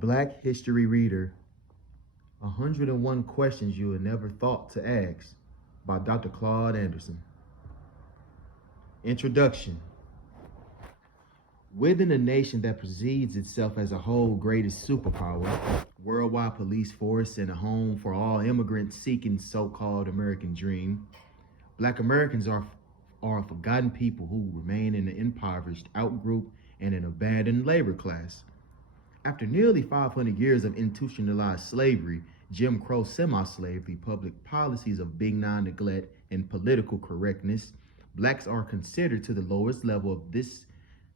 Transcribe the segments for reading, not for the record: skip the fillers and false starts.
Black History Reader, 101 Questions You Would Never Thought to Ask by Dr.Claud Anderson. Introduction. Within a nation that perceives itself as a whole greatest superpower, worldwide police force, and a home for all immigrants seeking so-called American dream, Black Americans are a forgotten people who remain in an impoverished outgroup and an abandoned labor class. After nearly 500 years of institutionalized slavery, Jim Crow semi-slavery, public policies of benign neglect, and political correctness, Blacks are considered to the lowest level of this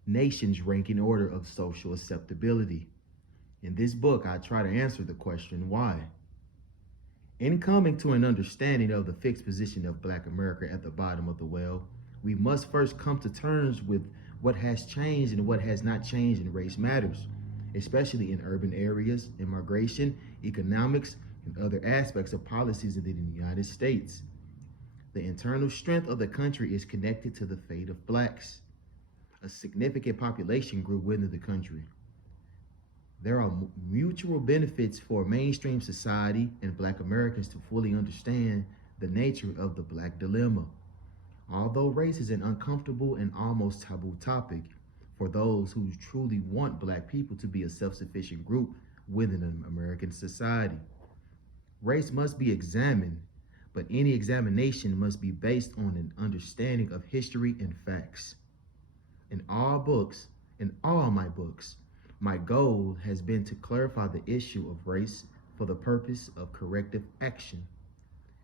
nation's ranking order of social acceptability. In this book, I try to answer the question, why? In coming to an understanding of the fixed position of Black America at the bottom of the well, we must first come to terms with what has changed and what has not changed in race matters, especially in urban areas, immigration, economics, and other aspects of policies in the United States. The internal strength of the country is connected to the fate of Blacks, a significant population group within the country. There are mutual benefits for mainstream society and Black Americans to fully understand the nature of the Black dilemma. Although race is an uncomfortable and almost taboo topic for those who truly want Black people to be a self-sufficient group within an American society, race must be examined, but any examination must be based on an understanding of history and facts. In all my books, my goal has been to clarify the issue of race for the purpose of corrective action.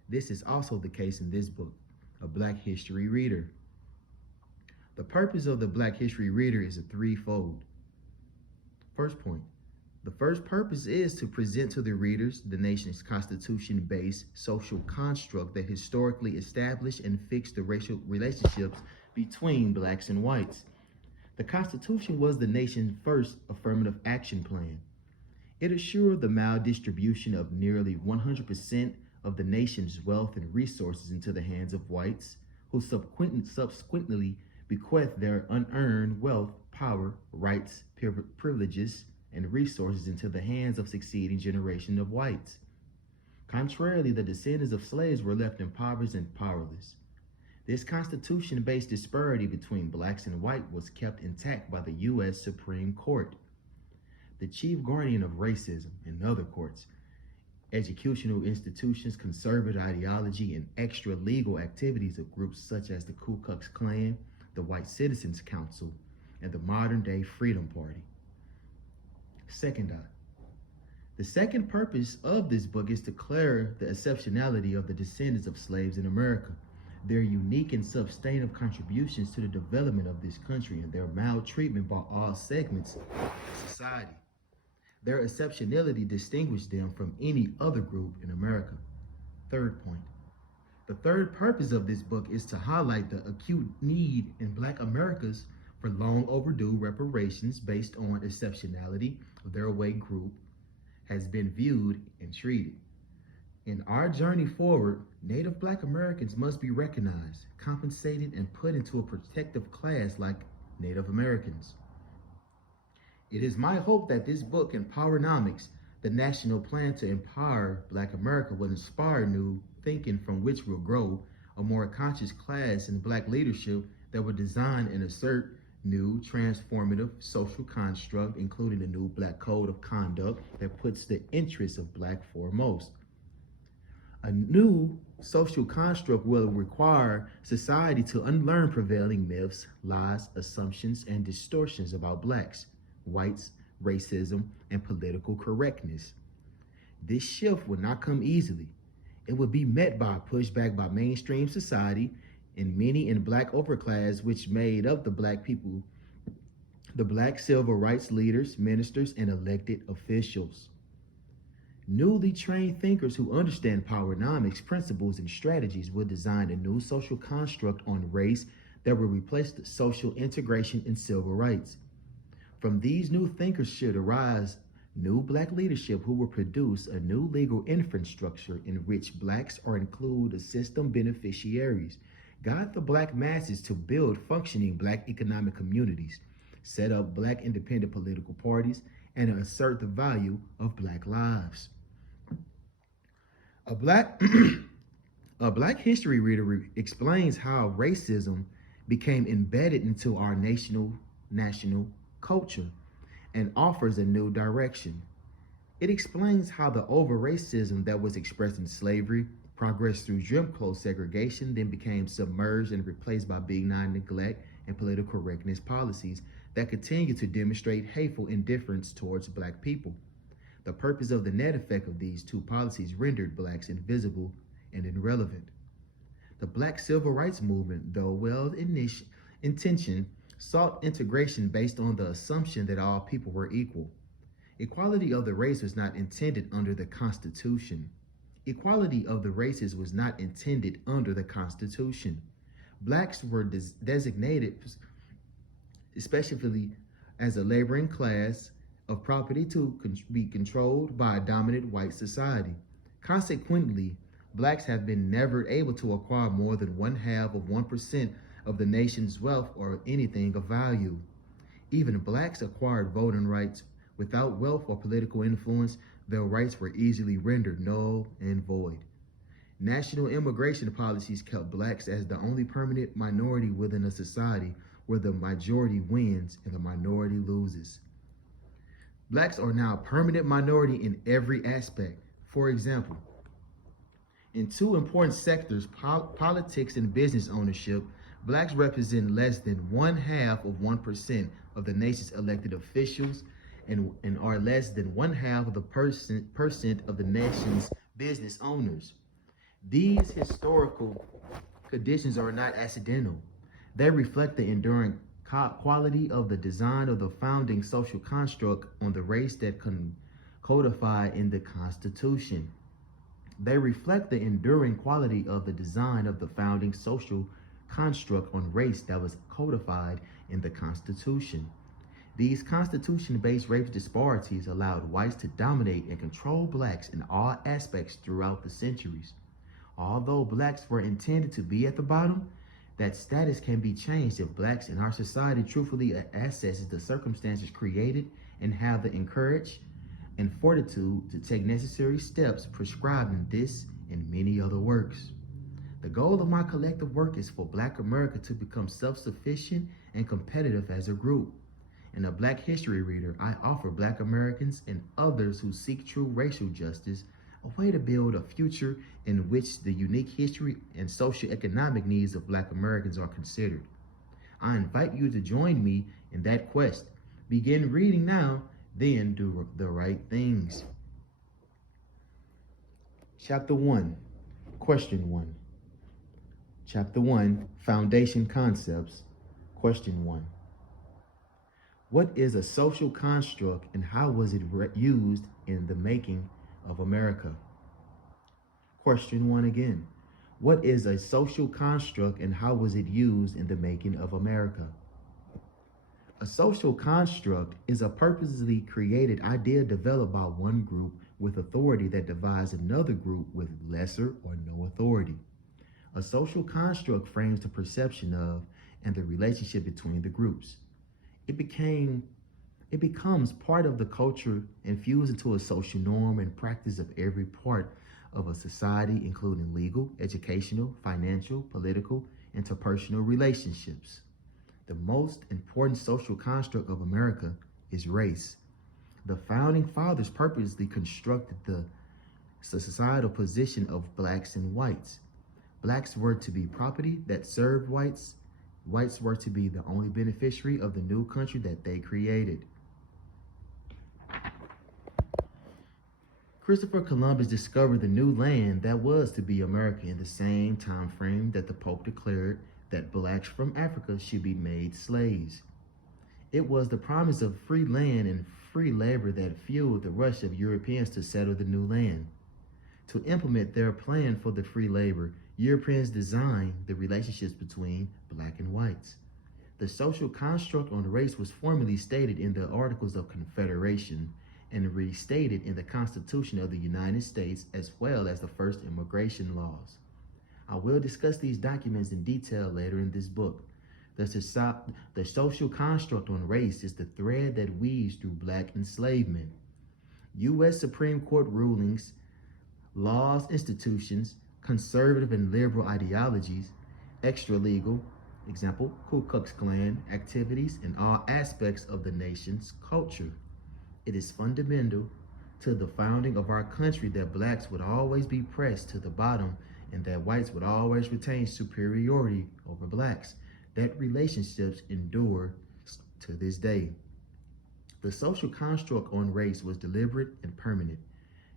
This is also the case in this book, A Black History Reader. The purpose of the Black History Reader is a threefold. First point, the first purpose is to present to the readers the nation's constitution-based social construct that historically established and fixed the racial relationships between Blacks and whites. The Constitution was the nation's first affirmative action plan. It assured the maldistribution of nearly 100% of the nation's wealth and resources into the hands of whites, who subsequently bequeathed their unearned wealth, power, rights, privileges, and resources into the hands of succeeding generations of whites. Contrarily, the descendants of slaves were left impoverished and powerless. This constitution-based disparity between Blacks and whites was kept intact by the U.S. Supreme Court, the chief guardian of racism, and other courts, educational institutions, conservative ideology, and extra-legal activities of groups such as the Ku Klux Klan, the White Citizens Council, and the modern-day Freedom Party. The second purpose of this book is to clear the exceptionality of the descendants of slaves in America, their unique and substantive contributions to the development of this country, and their maltreatment by all segments of society. Their exceptionality distinguished them from any other group in America. Third point. The third purpose of this book is to highlight the acute need in Black Americans for long overdue reparations based on exceptionality of their white group has been viewed and treated. In our journey forward, Native Black Americans must be recognized, compensated, and put into a protective class like Native Americans. It is my hope that this book, Empowernomics, the national plan to empower Black America, will inspire new thinking from which will grow a more conscious class in Black leadership that will design and assert new transformative social construct, including a new Black Code of Conduct that puts the interests of Black foremost. A new social construct will require society to unlearn prevailing myths, lies, assumptions, and distortions about Blacks, whites, racism, and political correctness. This shift will not come easily. It will be met by pushback by mainstream society and many in Black overclass, which made up the Black people, the Black civil rights leaders, ministers, and elected officials. Newly trained thinkers who understand Powernomics principles and strategies will design a new social construct on race that will replace the social integration and civil rights. From these new thinkers should arise new Black leadership who will produce a new legal infrastructure in which Blacks are included as system beneficiaries, guide the Black masses to build functioning Black economic communities, set up Black independent political parties, and assert the value of Black lives. A Black A Black history reader explains how racism became embedded into our national culture and offers a new direction. It explains how the over racism that was expressed in slavery progressed through Jim Crow segregation, then became submerged and replaced by benign neglect and political correctness policies that continue to demonstrate hateful indifference towards Black people. The purpose of the net effect of these two policies rendered Blacks invisible and irrelevant. The Black Civil Rights Movement, though well-intentioned, sought integration based on the assumption that all people were equal. Equality of the race was not intended under the Constitution. Equality of the races was not intended under the Constitution. Blacks were designated especially as a laboring class of property to be controlled by a dominant white society. Consequently, Blacks have been never able to acquire more than 0.5% of the nation's wealth or anything of value. Even Blacks acquired voting rights without wealth or political influence. Their rights were easily rendered null and void. National immigration policies kept Blacks as the only permanent minority within a society where the majority wins and the minority loses. Blacks are now a permanent minority in every aspect. For example, in two important sectors, politics and business ownership, Blacks represent less than 0.5% of the nation's elected officials and are less than 0.5% of the nation's business owners. These historical conditions are not accidental. They reflect the enduring quality of the design of the founding social construct on the race that codified in the Constitution. They reflect the enduring quality of the design of the founding social construct on race that was codified in the Constitution. These Constitution-based race disparities allowed whites to dominate and control Blacks in all aspects throughout the centuries. Although Blacks were intended to be at the bottom, that status can be changed if Blacks in our society truthfully assess the circumstances created and have the courage and fortitude to take necessary steps prescribed in this and many other works. The goal of my collective work is for Black America to become self-sufficient and competitive as a group. In A Black History Reader, I offer Black Americans and others who seek true racial justice a way to build a future in which the unique history and socio-economic needs of Black Americans are considered. I invite you to join me in that quest. Begin reading now, then do the right things. Chapter 1, Question 1. Chapter 1, Foundation Concepts. Question 1. What is a social construct and how was it used in the making of America? Question 1 again. What is a social construct and how was it used in the making of America? A social construct is a purposely created idea developed by one group with authority that divides another group with lesser or no authority. A social construct frames the perception of and the relationship between the groups. It becomes part of the culture and fused into a social norm and practice of every part of a society, including legal, educational, financial, political, interpersonal relationships. The most important social construct of America is race. The founding fathers purposely constructed the societal position of Blacks and whites. Blacks were to be property that served whites. Whites were to be the only beneficiary of the new country that they created. Christopher Columbus discovered the new land that was to be America in the same time frame that the Pope declared that Blacks from Africa should be made slaves. It was the promise of free land and free labor that fueled the rush of Europeans to settle the new land. To implement their plan for the free labor, Europeans designed the relationships between Black and whites. The social construct on race was formally stated in the Articles of Confederation and restated in the Constitution of the United States, as well as the first immigration laws. I will discuss these documents in detail later in this book. The social construct on race is the thread that weaves through black enslavement. U.S. Supreme Court rulings, laws, institutions, conservative and liberal ideologies, extra-legal, example, Ku Klux Klan, activities in all aspects of the nation's culture. It is fundamental to the founding of our country that blacks would always be pressed to the bottom and that whites would always retain superiority over blacks. That relationships endure to this day. The social construct on race was deliberate and permanent.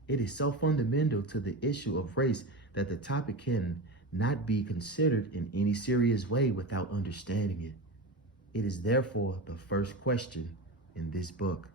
It is so fundamental to the issue of race that the topic can not be considered in any serious way without understanding it. It is therefore the first question in this book.